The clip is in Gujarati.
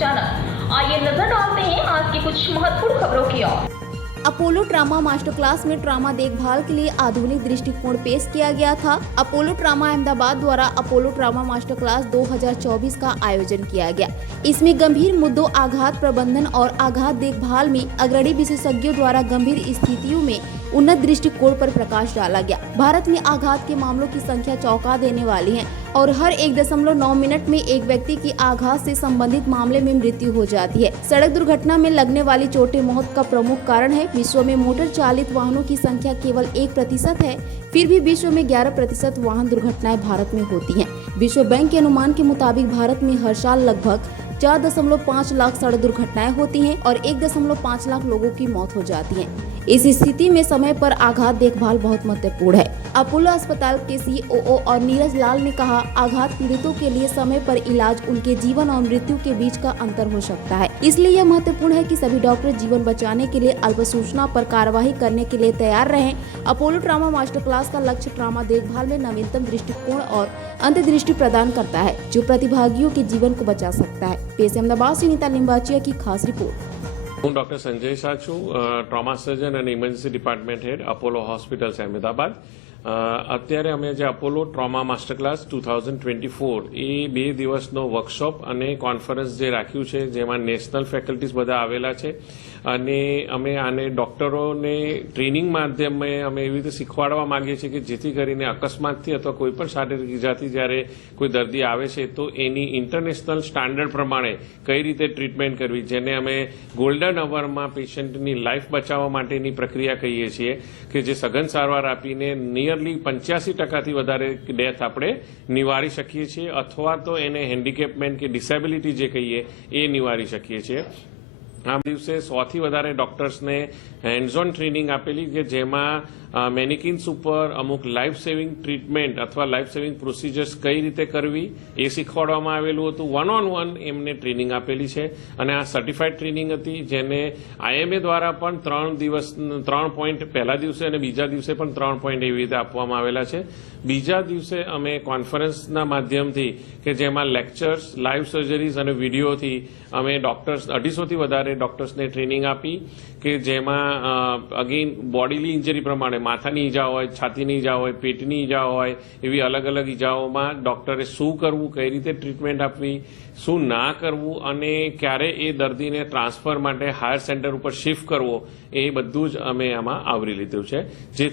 अचानक। आइए नजर डालते हैं आज की कुछ महत्वपूर्ण खबरों की ओर। अपोलो ट्रामा मास्टर क्लास में ट्रामा देखभाल के लिए आधुनिक दृष्टिकोण पेश किया गया था। अपोलो ट्रामा अहमदाबाद द्वारा अपोलो ट्रामा मास्टर क्लास 2024 का आयोजन किया गया। इसमें गंभीर मुद्दों, आघात प्रबंधन और आघात देखभाल में अग्रणी विशेषज्ञों द्वारा गंभीर स्थितियों में उन्नत दृष्टिकोण पर प्रकाश डाला गया। भारत में आघात के मामलों की संख्या चौंका देने वाली है और हर 1.9 मिनट में एक व्यक्ति की आघात से संबंधित मामले में मृत्यु हो जाती है। सड़क दुर्घटना में लगने वाली चोटें मौत का प्रमुख कारण है। विश्व में मोटर चालित वाहनों की संख्या केवल 1% है, फिर भी विश्व में 11% वाहन दुर्घटनाएं भारत में होती हैं। विश्व बैंक के अनुमान के मुताबिक भारत में हर साल लगभग 4.5 लाख सड़क दुर्घटनाएं होती हैं और 1.5 लाख लोगों की मौत हो जाती है। इस स्थिति में समय पर आघात देखभाल बहुत महत्वपूर्ण है। अपोलो अस्पताल के COO और नीरज लाल ने कहा, आघात पीड़ितों के लिए समय पर इलाज उनके जीवन और मृत्यु के बीच का अंतर हो सकता है, इसलिए यह महत्वपूर्ण है कि सभी डॉक्टर जीवन बचाने के लिए अल्प सूचना पर कार्यवाही करने के लिए तैयार रहें। अपोलो ट्रामा मास्टर क्लास का लक्ष्य ट्रामा देखभाल में नवीनतम दृष्टिकोण और अंतर्दृष्टि प्रदान करता है, जो प्रतिभागियों के जीवन को बचा सकता है। पेश अहमदाबाद से नीता लिंबाचिया की खास रिपोर्ट। હું ડોક્ટર સંજય શાહ છું, ટ્રોમા સર્જન અને ઇમરજન્સી ડિપાર્ટમેન્ટ હેડ અપોલો હોસ્પિટલ્સ અહેમદાબાદ। અત્યારે અમે જે અપોલો ટ્રોમા માસ્ટર ક્લાસ 2024 એ 2 દિવસનો વર્કશોપ અને કોન્ફરન્સ જે રાખ્યું છે, જેમાં નેશનલ ફેકલ્ટીઝ બધા આવેલા છે અને અમે આને ડોક્ટરોને ટ્રેનિંગ માધ્યમે અમે એવી રીતે શીખવાડવા માંગીએ છીએ કે જેથી કરીને અકસ્માતથી અથવા કોઈપણ શારીરિક ઇજાથી જ્યારે કોઈ દર્દી આવે છે તો એની ઇન્ટરનેશનલ સ્ટાન્ડર્ડ પ્રમાણે કઈ રીતે ટ્રીટમેન્ટ કરવી, જેને અમે ગોલ્ડન અવરમાં પેશન્ટની લાઈફ બચાવવા માટેની પ્રક્રિયા કહીએ છીએ કે જે સઘન સારવાર આપીને નિયરલી 85% વધારે ડેથ આપણે નિવારી શકીએ છીએ અથવા તો એને હેન્ડીકેપમેન્ટ કે ડિસેબિલિટી જે કહીએ એ નિવારી શકીએ છીએ। આ દિવસે 100થી વધારે ડોક્ટર્સને હેન્ડ્સ ઓન ટ્રેનિંગ આપેલી કે જેમાં મેનિકિન્સ ઉપર અમુક લાઈફ સેવિંગ ટ્રીટમેન્ટ અથવા લાઈફ સેવિંગ પ્રોસિજર્સ કઈ રીતે કરવી એ શીખવાડવામાં આવેલું હતું। 1-on-1 એમને ટ્રેનિંગ આપેલી છે અને આ સર્ટિફાઈડ ટ્રેનિંગ હતી, જેને IMA દ્વારા પણ 3 દિવસ 3 પોઈન્ટ પહેલા દિવસે અને બીજા દિવસે પણ 3 પોઈન્ટ એવી રીતે આપવામાં આવેલા છે। બીજા દિવસે અમે કોન્ફરન્સના માધ્યમથી કે જેમાં લેક્ચર્સ, લાઈવ સર્જરીઝ અને વિડીયોથી અમે ડોક્ટર્સ 250થી વધારે ડોક્ટર્સને ટ્રેનિંગ આપી કે જેમાં અગેન બોડીલી ઇન્જરી પ્રમાણે માથાની ઈજા હોય, છાતીની ઈજા હોય, પેટની ઈજા હોય, એવી અલગ અલગ ઈજાઓમાં ડોક્ટરે શું કરવું, કઈ રીતે ટ્રીટમેન્ટ આપવી, શું ના કરવું અને ક્યારે એ દર્દીને ટ્રાન્સફર માટે હાયર સેન્ટર ઉપર શિફ્ટ કરવો, એ બધું જ અમે આમાં આવરી લીધું છે, જેથી